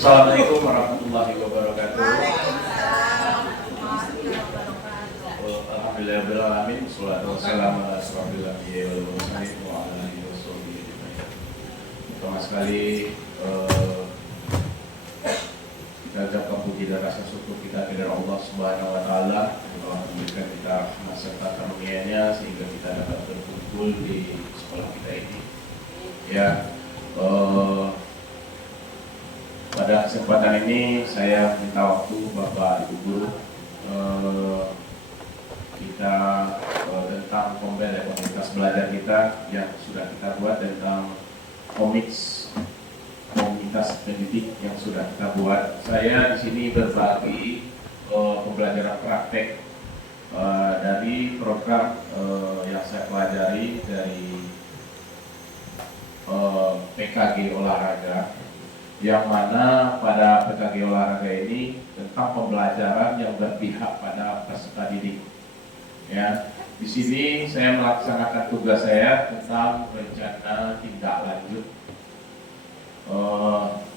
Assalamualaikum warahmatullahi wabarakatuh. Alhamdulillahirrahmanirrahim. Wassalatu wassalamu ala asyrofil anbiya'i wal mursalin wa ala alihi washabihi ajmain. Pertama sekali kita ucapkan puji dan rasa syukur kita kepada Allah Subhanahu wa taala yang telah memberikan kita rahmat serta karunia-Nya sehingga kita dapat berkumpul di sekolah kita ini. Ya, pada kesempatan ini saya minta waktu Bapak Ibu Guru kita tentang komunitas belajar kita yang sudah kita buat tentang komiks komunitas pendidik yang sudah kita buat. Saya di sini berbagi pembelajaran praktek dari program yang saya pelajari dari PKG olahraga, yang mana pada PKG olahraga ini tentang pembelajaran yang berpihak pada peserta didik. Ya, di sini saya melaksanakan tugas saya tentang rencana tindak lanjut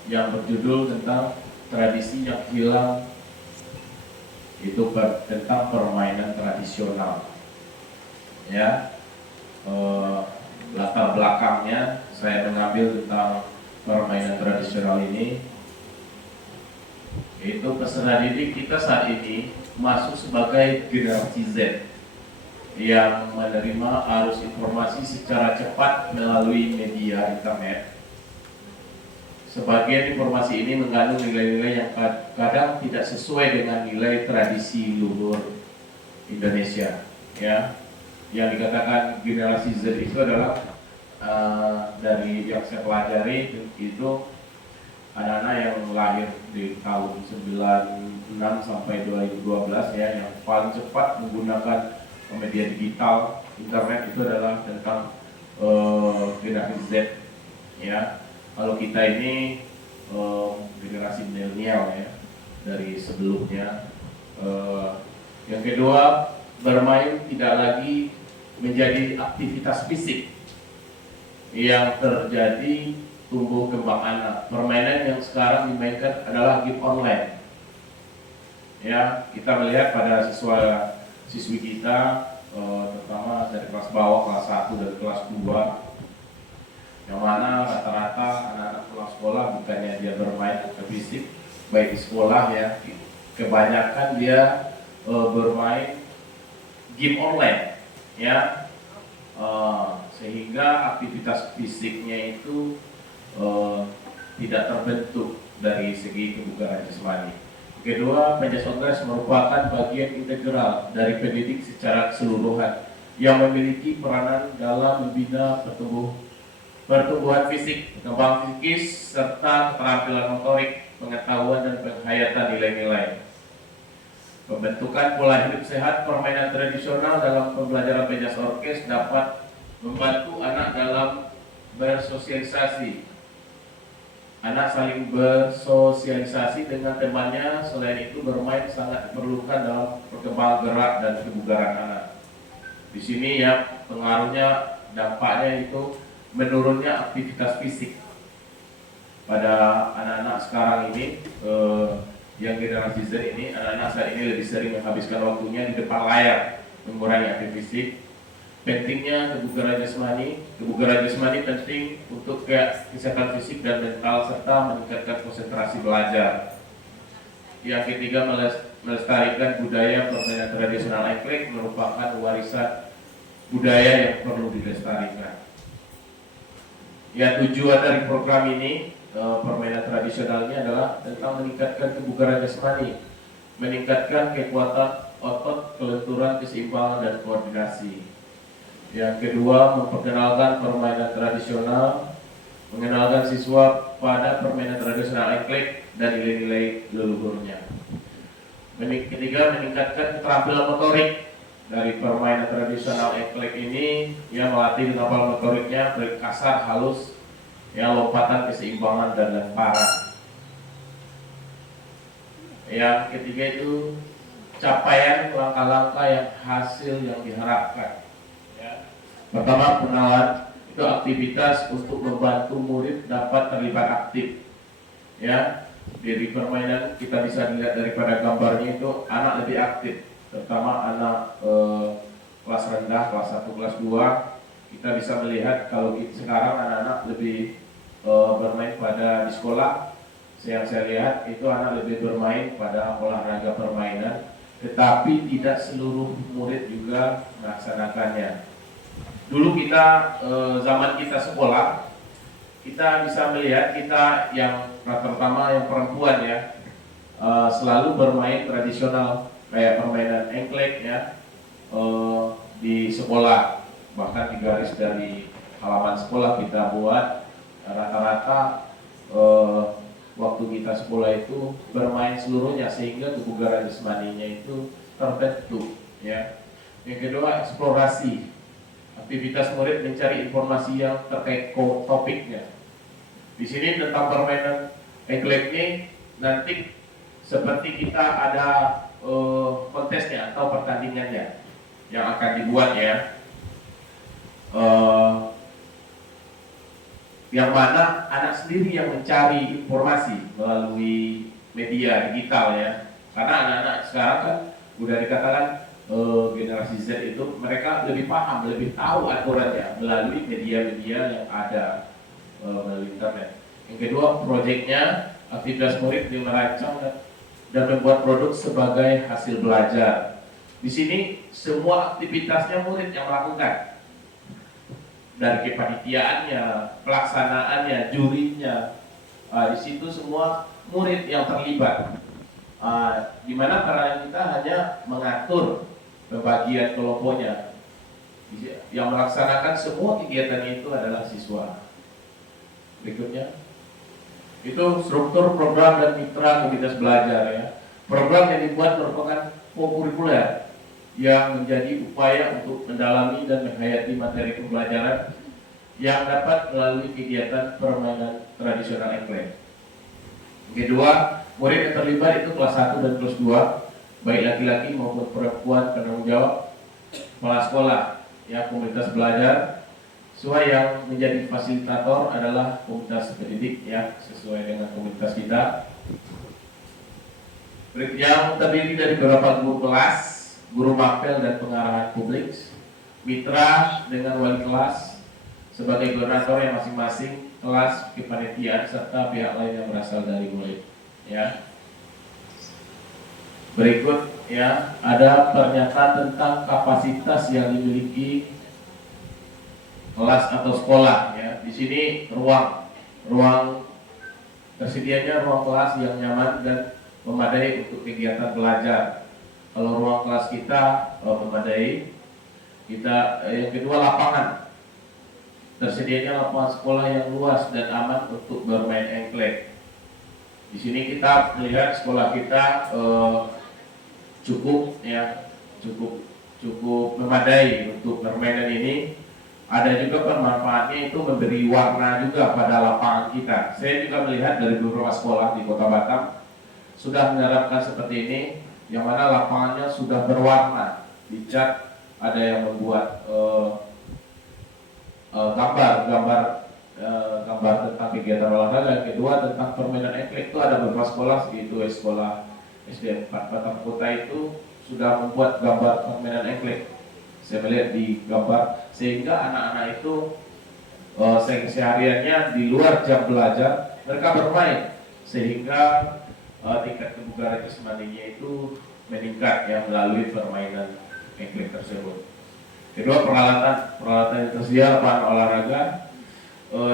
yang berjudul tentang tradisi yang hilang, itu tentang permainan tradisional. Ya, latar belakangnya saya mengambil tentang permainan tradisional ini, yaitu peserta didik kita saat ini masuk sebagai generasi Z yang menerima arus informasi secara cepat melalui media internet. Sebagian informasi ini mengandung nilai-nilai yang kadang tidak sesuai dengan nilai tradisi luhur Indonesia. Ya, yang dikatakan generasi Z itu adalah dari yang saya pelajari itu anak-anak yang lahir di tahun 96 sampai 2012 ya, yang paling cepat menggunakan media digital internet itu adalah tentang generasi Z ya. Kalau kita ini generasi milenial ya, dari sebelumnya. Yang kedua, bermain tidak lagi menjadi aktivitas fisik yang terjadi tumbuh kembang anak. Permainan yang sekarang dimainkan adalah game online. Ya, kita melihat pada siswi kita, terutama dari kelas bawah, kelas 1 dan kelas 2, yang mana rata-rata anak-anak pulang sekolah bukannya dia bermain ke fisik, baik di sekolah ya, kebanyakan dia bermain game online, ya. Sehingga aktivitas fisiknya itu tidak terbentuk dari segi kebugaran jasmani. Kedua, Pancasila merupakan bagian integral dari pendidik secara keseluruhan yang memiliki peranan dalam membina pertumbuhan fisik, kembang psikis, serta keterampilan motorik, pengetahuan dan penghayatan nilai-nilai. Pembentukan pola hidup sehat permainan tradisional dalam pembelajaran penjas orkes dapat membantu anak dalam bersosialisasi. Anak saling bersosialisasi dengan temannya. Selain itu, bermain sangat diperlukan dalam perkembangan gerak dan kebugaran anak. Di sini ya, pengaruhnya, dampaknya itu menurunnya aktivitas fisik pada anak-anak sekarang ini. Yang generasi Z ini, anak-anak saat ini lebih sering menghabiskan waktunya di depan layar, mengurangi aktivitas fisik. Pentingnya kebugaran jasmani penting untuk kesehatan fisik dan mental serta meningkatkan konsentrasi belajar. Yang ketiga, melestarikan budaya permainan tradisional eklek merupakan warisan budaya yang perlu dilestarikan. Ya, tujuan dari program ini, permainan tradisionalnya adalah tentang meningkatkan kebugaran jasmani, meningkatkan kekuatan otot, kelenturan, keseimbangan dan koordinasi. Yang kedua, memperkenalkan permainan tradisional, mengenalkan siswa pada permainan tradisional eklek dan nilai-nilai leluhurnya. Ketiga, meningkatkan keterampilan motorik dari permainan tradisional eklek ini, yang melatih keterampilan motoriknya baik kasar, halus, yang lompatan, keseimbangan dan lemparan. Yang ketiga itu capaian langkah-langkah yang hasil yang diharapkan. Pertama, pengenalan itu aktivitas untuk membantu murid dapat terlibat aktif. Ya, Dari permainan kita bisa lihat daripada gambarnya itu anak lebih aktif, terutama anak kelas rendah, kelas 1, kelas 2. Kita bisa melihat kalau sekarang anak-anak lebih bermain pada di sekolah. Yang saya lihat itu anak lebih bermain pada olahraga permainan, tetapi tidak seluruh murid juga melaksanakannya. Dulu kita zaman kita sekolah, kita bisa melihat kita yang terutama yang perempuan ya selalu bermain tradisional kayak permainan engklek ya di sekolah, bahkan di garis dari halaman sekolah kita buat rata-rata waktu kita sekolah itu bermain seluruhnya sehingga kebugaran jasmaninya itu terbentuk ya. Yang kedua, eksplorasi. Aktivitas murid mencari informasi yang terkait topiknya. Di sini tentang permainan engklek ini nanti seperti kita ada kontesnya atau pertandingannya yang akan dibuat ya. Yang mana anak sendiri yang mencari informasi melalui media digital ya. Karena anak-anak sekarang kan udah dikatakan generasi Z itu mereka lebih paham, lebih tahu aturannya melalui media-media yang ada melalui internet. Yang kedua, proyeknya aktivitas murid merancang dan membuat produk sebagai hasil belajar. Di sini semua aktivitasnya murid yang melakukan. Dari kepanitiaannya, pelaksanaannya, jurinya, di situ semua murid yang terlibat. Di mana peran kita hanya mengatur pembagian kelompoknya. Yang melaksanakan semua kegiatan itu adalah siswa. Berikutnya, itu struktur program dan mitra komunitas belajar ya. Program yang dibuat merupakan kurikuler yang menjadi upaya untuk mendalami dan menghayati materi pembelajaran yang dapat melalui kegiatan permainan tradisional engklek. Kedua, murid yang terlibat itu kelas 1 dan kelas 2, baik laki-laki maupun perempuan penanggung jawab kepala sekolah, ya komunitas belajar. Sesuai yang menjadi fasilitator adalah komunitas pendidik ya, sesuai dengan komunitas kita. Yang terdiri dari beberapa guru kelas, guru mapel dan pengarahan publik, mitra dengan wali kelas sebagai koordinator yang masing-masing kelas, kepanitiaan serta pihak lain yang berasal dari murid. Ya. Berikut ya ada pernyataan tentang kapasitas yang dimiliki kelas atau sekolah ya. Di sini ruang tersedianya ruang kelas yang nyaman dan memadai untuk kegiatan belajar. Kalau ruang kelas kita memadai, yang kedua lapangan. Tersedianya lapangan sekolah yang luas dan aman untuk bermain engklek. Di sini kita melihat sekolah kita cukup memadai untuk permainan ini. Ada juga pemanfaatnya itu memberi warna juga pada lapangan kita. Saya juga melihat dari beberapa sekolah di Kota Batam sudah menerapkan seperti ini, yang mana lapangannya sudah berwarna, dicat, ada yang membuat gambar tentang kegiatan olahraga. Yang kedua tentang permainan engklek itu ada beberapa sekolah, yaitu sekolah SD 4 Batam Kota itu sudah membuat gambar permainan engklek. Saya melihat di gambar sehingga anak-anak itu sehariannya di luar jam belajar mereka bermain sehingga tingkat kebugaran jasmaninya itu meningkat ya melalui permainan engklek tersebut. Kedua, peralatan yang tersedia lapangan olahraga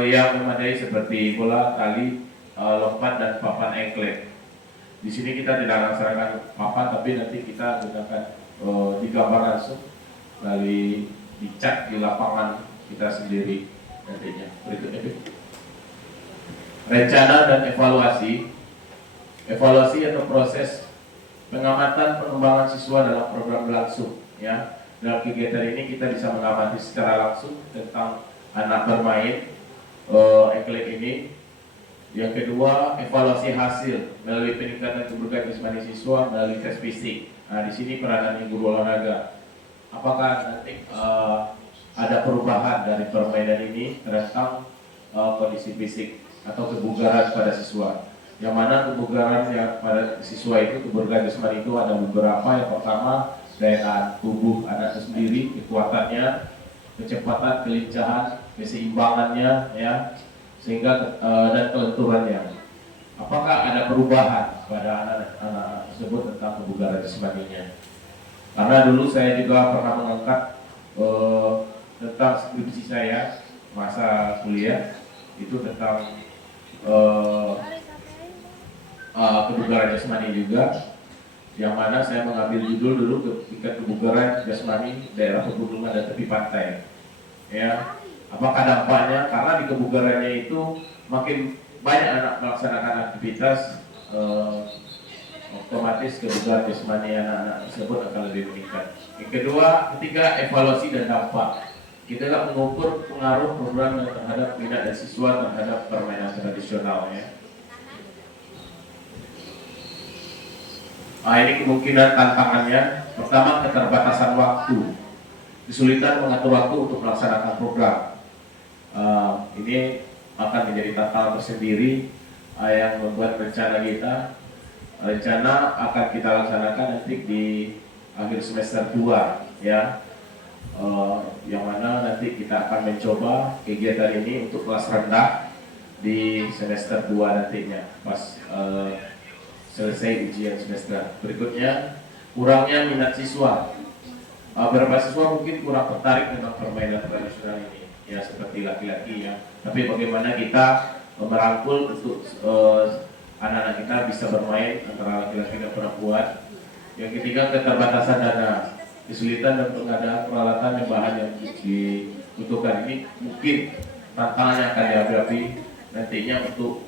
yang memadai seperti bola, tali, lompat dan papan engklek. Di sini kita tidak laksanakan papan, tapi nanti kita gunakan digambar langsung melalui dicat di lapangan kita sendiri nantinya. Berikutnya, rencana dan evaluasi. Evaluasi atau proses pengamatan pengembangan siswa dalam program berlangsung ya. Dalam kegiatan ini kita bisa mengamati secara langsung tentang anak bermain engklek ini. Yang kedua, evaluasi hasil melalui peningkatan kebugaran jasmani siswa melalui tes fisik. Nah, di sini peranan guru olahraga. Apakah nanti ada perubahan dari permainan ini tentang kondisi fisik atau kebugaran pada siswa? yang mana kebugaran yang pada siswa itu, kebugaran jasmani itu ada beberapa. Yang pertama, daya tahan tubuh anak itu sendiri, kekuatannya, kecepatan, kelincahan, keseimbangannya, ya, sehingga dan kelenturannya. Apakah ada perubahan pada anak-anak tersebut tentang kebugaran jasmaninya? Karena dulu saya juga pernah mengangkat tentang skripsi saya masa kuliah itu tentang kebugaran jasmani juga, yang mana saya mengambil judul dulu ketika kebugaran jasmani daerah pegunungan dan tepi pantai. Ya, apakah dampaknya? Karena di kebugarannya itu makin banyak anak melaksanakan aktivitas, otomatis kebugaran jasmani anak-anak tersebut akan lebih meningkat. Yang kedua, ketiga, evaluasi dan dampak. Kita akan mengukur pengaruh program terhadap minat dan siswa terhadap permainan tradisional, ya. Nah, ini kemungkinan tantangannya. Pertama, keterbatasan waktu, kesulitan mengatur waktu untuk melaksanakan program. Ini akan menjadi tantangan tersendiri yang membuat rencana akan kita laksanakan nanti di akhir semester 2, ya. Yang mana nanti kita akan mencoba kegiatan ini untuk kelas rendah di semester 2 nantinya pas selesai ujian semester. Berikutnya, kurangnya minat siswa. Beberapa siswa mungkin kurang tertarik dengan permainan tradisional ini, ya, seperti laki-laki, ya. Tapi bagaimana kita merangkul untuk anak-anak kita bisa bermain antara laki-laki dan perempuan. Yang ketiga, keterbatasan dana, kesulitan dan pengadaan peralatan dan bahan yang dibutuhkan. Ini mungkin tantangannya akan dihadapi nantinya untuk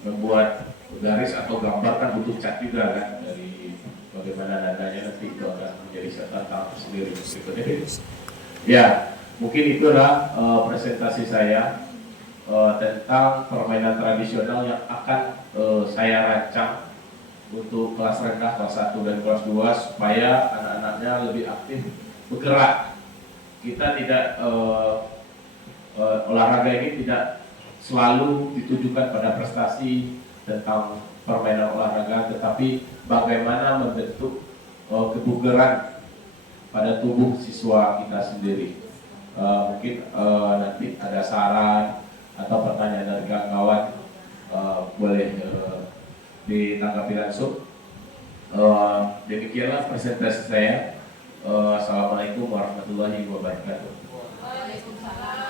membuat garis atau gambar, kan butuh cat juga, kan, dari bagaimana nadanya nanti itu akan menjadi tantangan tersendiri. Berikutnya, ya, mungkin itulah presentasi saya tentang permainan tradisional yang akan saya rancang untuk kelas rendah, kelas 1 dan kelas 2, supaya anak-anaknya lebih aktif bergerak. Kita tidak olahraga ini tidak selalu ditujukan pada prestasi tentang permainan olahraga, tetapi bagaimana membentuk kebugaran pada tubuh siswa kita sendiri. Mungkin nanti ada saran atau pertanyaan dari kawan-kawan, boleh ditanggapi langsung. Demikianlah presentasi saya. Assalamualaikum warahmatullahi wabarakatuh. Waalaikumsalam.